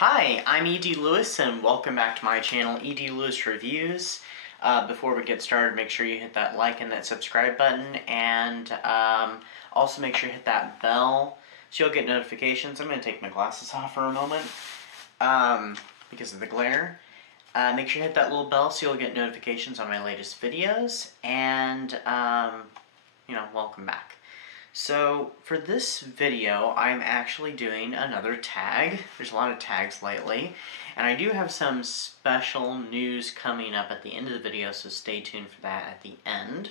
Hi, I'm Ed Lewis and welcome back to my channel, Ed Lewis Reviews. Before we get started, make sure you hit that like and that subscribe button, and also make sure you hit that bell so you'll get notifications. I'm going to take my glasses off for a moment because of the glare. Make sure you hit that little bell so you'll get notifications on my latest videos, and welcome back. So, for this video, I'm actually doing another tag. There's a lot of tags lately, and I do have some special news coming up at the end of the video, so stay tuned for that at the end.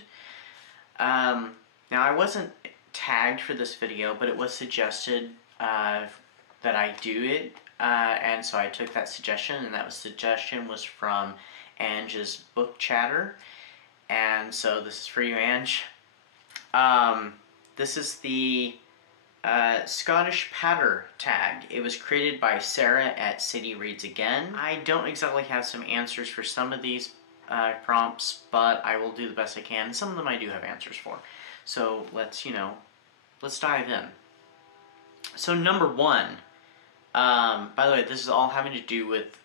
Now, I wasn't tagged for this video, but it was suggested that I do it, and so I took that suggestion, and that suggestion was from Ange's book chatter, and so this is for you, Ange. This is the Scottish Patter tag. It was created by Sarah at City Reads Again. I don't exactly have some answers for some of these prompts, but I will do the best I can. Some of them I do have answers for. So let's dive in. So number one, by the way, this is all having to do with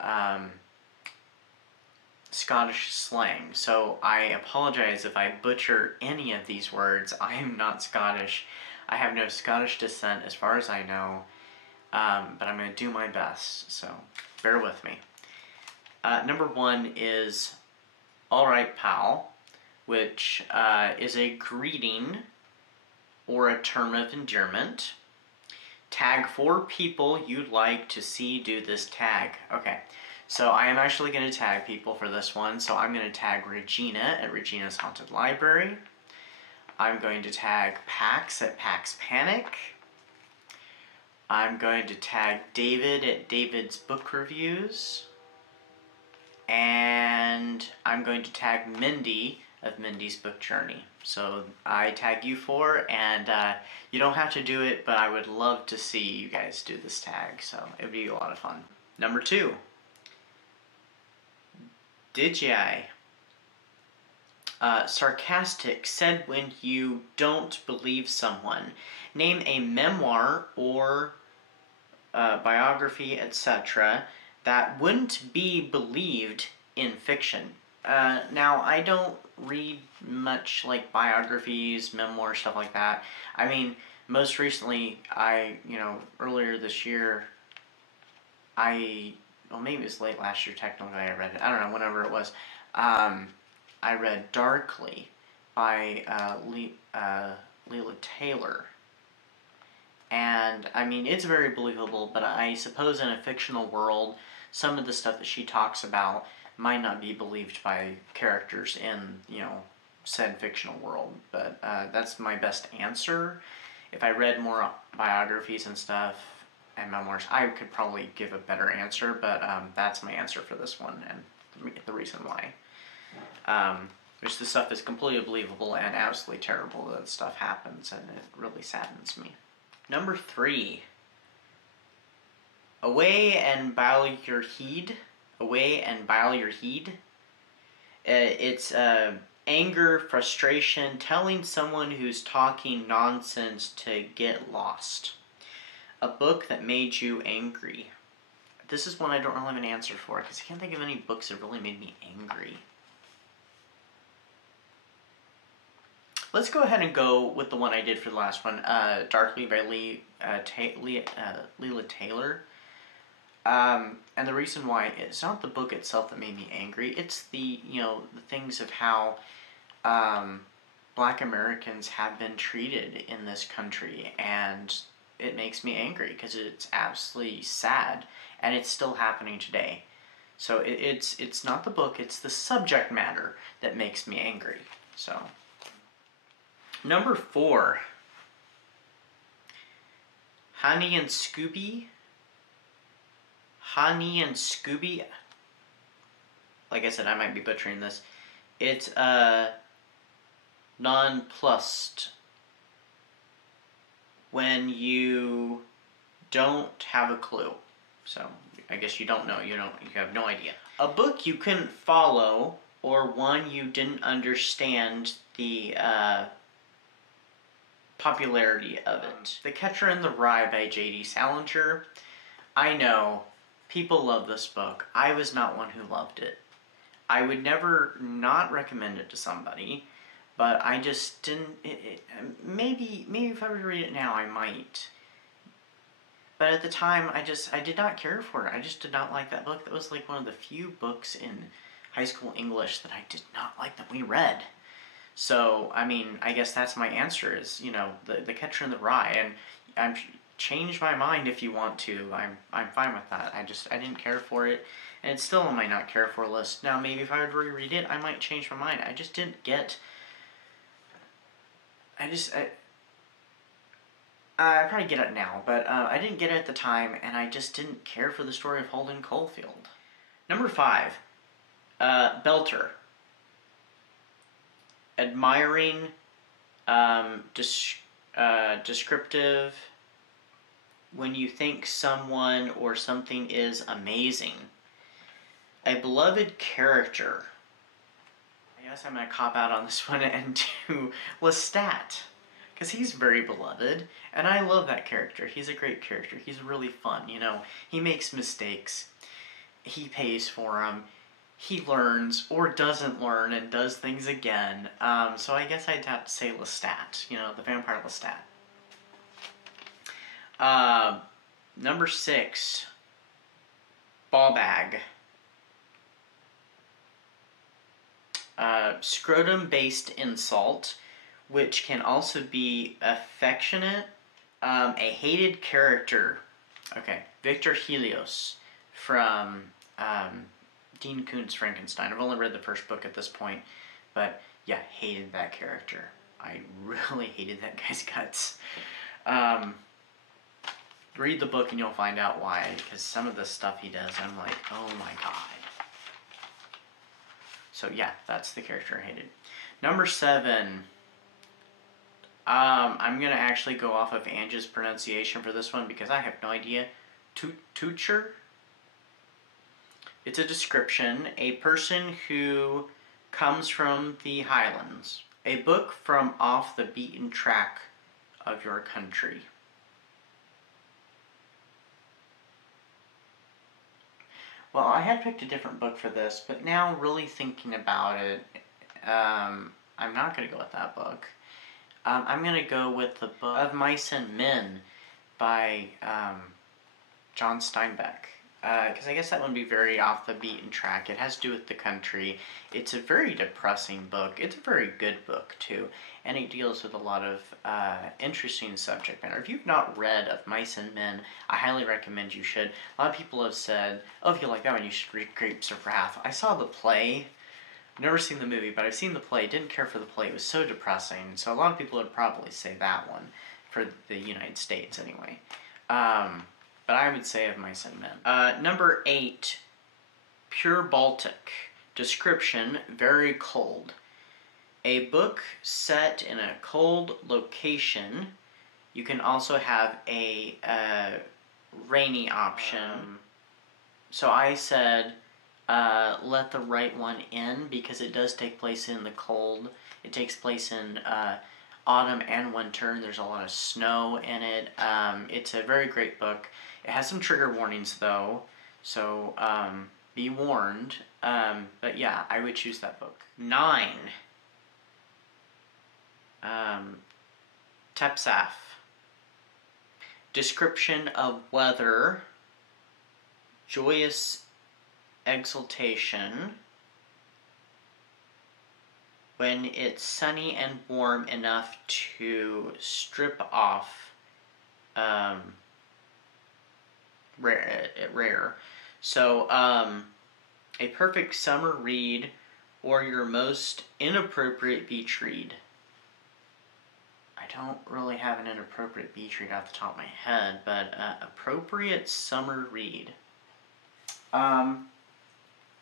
Scottish slang, so I apologize if I butcher any of these words. I am not Scottish. I have no Scottish descent as far as I know, but I'm going to do my best, so bear with me. Number one is "Alright, pal," which is a greeting or a term of endearment. Tag 4 people you'd like to see do this tag. Okay. So I am actually going to tag people for this one. So I'm going to tag Regina at Regina's Haunted Library. I'm going to tag Pax at Pax Panic. I'm going to tag David at David's Book Reviews. And I'm going to tag Mindy of Mindy's Book Journey. So I tag you 4, and you don't have to do it, but I would love to see you guys do this tag. So it would be a lot of fun. Number 2. Jd Sarcastic, said when you don't believe someone. Name a memoir or biography, etc. that wouldn't be believed in fiction. Now, I don't read much like biographies, memoirs, stuff like that. I mean, most recently, earlier this year, well, maybe it was late last year, technically, I read it. I don't know, whenever it was. I read Darkly by Leila Taylor. And, I mean, it's very believable, but I suppose in a fictional world, some of the stuff that she talks about might not be believed by characters in, said fictional world. But that's my best answer. If I read more biographies and stuff, and memoirs, I could probably give a better answer, but that's my answer for this one, and the reason why. Which the stuff is completely believable and absolutely terrible that stuff happens, and it really saddens me. Number 3. Away and bow your heed. Away and bow your heed. It's anger, frustration, telling someone who's talking nonsense to get lost. A book that made you angry. This is one I don't really have an answer for, because I can't think of any books that really made me angry. Let's go ahead and go with the one I did for the last one, Darkly by Leila Taylor. And the reason why, it's not the book itself that made me angry, it's the things of how Black Americans have been treated in this country, and it makes me angry because it's absolutely sad, and it's still happening today. So it's not the book, it's the subject matter that makes me angry. So, number 4, Honey and Scooby. Honey and Scooby. Like I said, I might be butchering this. It's nonplussed. When you don't have a clue. So, I guess you don't know, you have no idea. A book you couldn't follow, or one you didn't understand the popularity of it. The Catcher in the Rye by Jd Salinger. I know People love this book. I was not one who loved it. I would never not recommend it to somebody, but I just didn't. Maybe if I were to read it now, I might. But at the time, I did not care for it. I just did not like that book. That was like one of the few books in high school English that I did not like that we read. So, I mean, I guess that's my answer is, you know, the Catcher in the Rye. And I'm change my mind if you want to. I'm fine with that. I didn't care for it. And it's still on my not care for list. Now, maybe if I were to reread it, I might change my mind. I just didn't get... I probably get it now, but I didn't get it at the time, and I just didn't care for the story of Holden Caulfield. Number 5, Belter. Admiring, descriptive, when you think someone or something is amazing. A beloved character. I guess I'm going to cop out on this one and do Lestat. Because he's very beloved, and I love that character. He's a great character. He's really fun, you know. He makes mistakes. He pays for them. He learns, or doesn't learn, and does things again. So I guess I'd have to say Lestat. You know, the vampire Lestat. Number 6. Ballbag. Scrotum-based insult, which can also be affectionate. A hated character. Okay, Victor Helios from Dean Koontz' Frankenstein. I've only read the first book at this point, but yeah, hated that character. I really hated that guy's guts. Read the book and you'll find out why, because some of the stuff he does, I'm like, oh my god. So yeah, that's the character I hated. Number 7. I'm going to actually go off of Angie's pronunciation for this one because I have no idea. Tucher? It's a description. A person who comes from the Highlands. A book from off the beaten track of your country. Well, I had picked a different book for this, but now really thinking about it, I'm not going to go with that book. I'm going to go with the book of Mice and Men by John Steinbeck. Because I guess that wouldn't be very off the beaten track. It has to do with the country. It's a very depressing book. It's a very good book, too. And it deals with a lot of interesting subject matter. If you've not read Of Mice and Men, I highly recommend you should. A lot of people have said, oh, if you like that one, you should read Grapes of Wrath. I saw the play. Never seen the movie, but I've seen the play. Didn't care for the play. It was so depressing. So a lot of people would probably say that one for the United States, anyway. But I would say Of Mice and Men. Number 8, Pure Baltic. Description, very cold. A book set in a cold location. You can also have a rainy option. So I said... Let the Right One In, because it does take place in the cold. It takes place in autumn and winter, and there's a lot of snow in it. It's a very great book. It has some trigger warnings, though, so be warned. But yeah, I would choose that book. 9. Tepsaf. Description of weather. Joyous exultation when it's sunny and warm enough to strip off rare. So a perfect summer read or your most inappropriate beach read. I don't really have an inappropriate beach read off the top of my head, but appropriate summer read.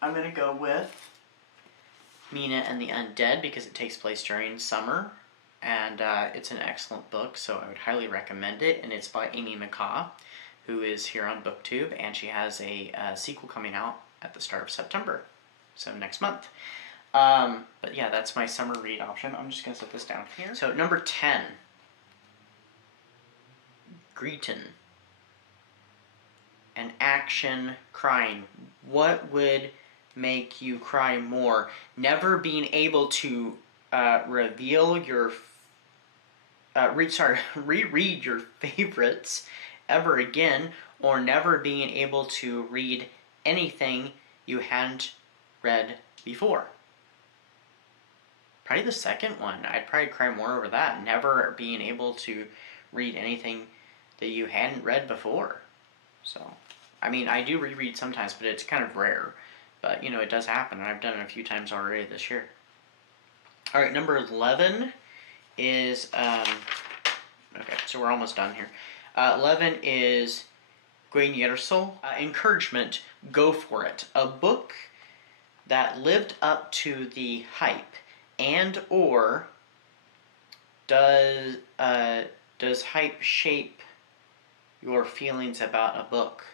I'm going to go with Mina and the Undead because it takes place during summer, and it's an excellent book, so I would highly recommend it, and it's by Amy McCaw, who is here on BookTube, and she has a sequel coming out at the start of September, so next month. But yeah, that's my summer read option. I'm just going to set this down here. So number 10, Greeton. An action action crying. What would make you cry more? Never being able to reveal your reread your favorites ever again, or never being able to read anything you hadn't read before. Probably the second one. I'd probably cry more over that. Never being able to read anything that you hadn't read before. So, I mean, I do reread sometimes, but it's kind of rare. But, you know, it does happen, and I've done it a few times already this year. All right, number 11 is, okay, so we're almost done here. 11 is Guiñerso, encouragement, go for it. A book that lived up to the hype, and or does hype shape your feelings about a book?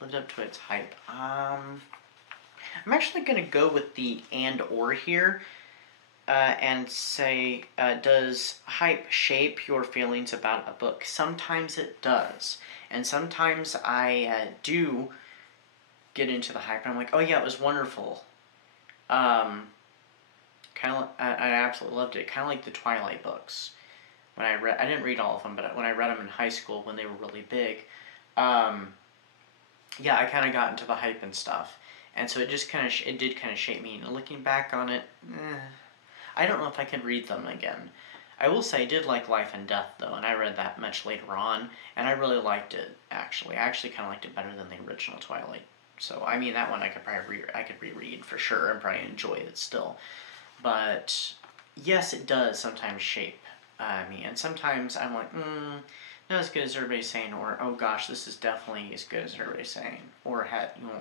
Lived up to its hype. I'm actually going to go with the and or here. And say, does hype shape your feelings about a book? Sometimes it does. And sometimes I do get into the hype and I'm like, oh yeah, it was wonderful. I absolutely loved it. Kind of like the Twilight books. When I didn't read all of them, but when I read them in high school when they were really big, yeah, I kind of got into the hype and stuff. And so it just it did kind of shape me. And looking back on it, I don't know if I could read them again. I will say I did like Life and Death, though, and I read that much later on, and I really liked it, actually. I actually kind of liked it better than the original Twilight. So, I mean, that one I could probably reread for sure and probably enjoy it still. But, yes, it does sometimes shape me, and sometimes I'm like, not as good as everybody's saying, or, oh gosh, this is definitely as good as everybody's saying, or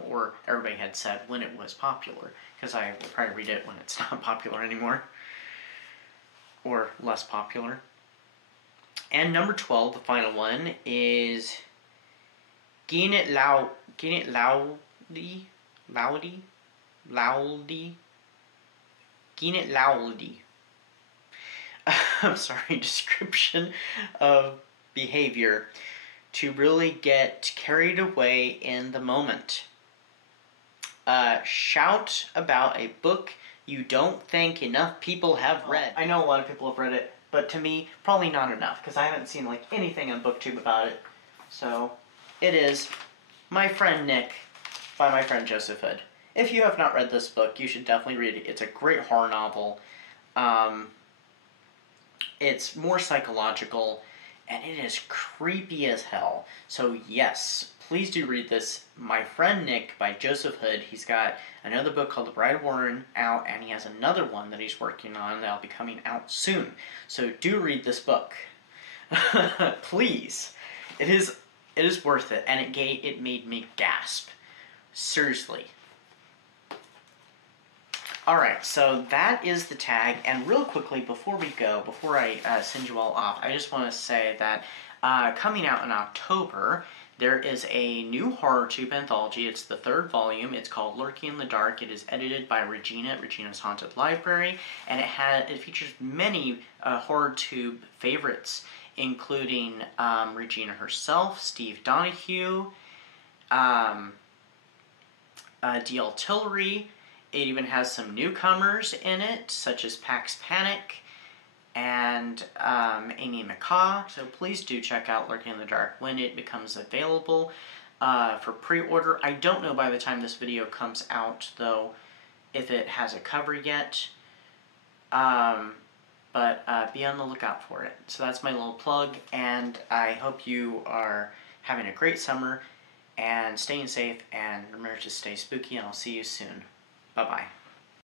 or everybody had said when it was popular, because I will probably read it when it's not popular anymore. Or less popular. And number 12, the final one, is Ginit Loudy. Ginit Loudy. I'm sorry, description of behavior to really get carried away in the moment. Shout about a book you don't think enough people have read. I know a lot of people have read it, but to me, probably not enough, because I haven't seen like anything on BookTube about it. So, it is My Friend Nick by my friend Joseph Hood. If you have not read this book, you should definitely read it. It's a great horror novel. It's more psychological, and it is creepy as hell. So yes, please do read this. My Friend Nick by Joseph Hood. He's got another book called The Bride of Warren out, and he has another one that he's working on that'll be coming out soon. So do read this book. Please. It is worth it, and it made me gasp. Seriously. Alright, so that is the tag, and real quickly, before I send you all off, I just want to say that coming out in October, there is a new HorrorTube anthology. It's the 3rd volume. It's called Lurking in the Dark. It is edited by Regina at Regina's Haunted Library, and it features many HorrorTube favorites, including Regina herself, Steve Donahue, D.L. Tillery. It even has some newcomers in it, such as Pax Panic and Amy McCaw. So please do check out Lurking in the Dark when it becomes available for pre-order. I don't know by the time this video comes out, though, if it has a cover yet. But be on the lookout for it. So that's my little plug, and I hope you are having a great summer and staying safe, and remember to stay spooky, and I'll see you soon. Bye-bye.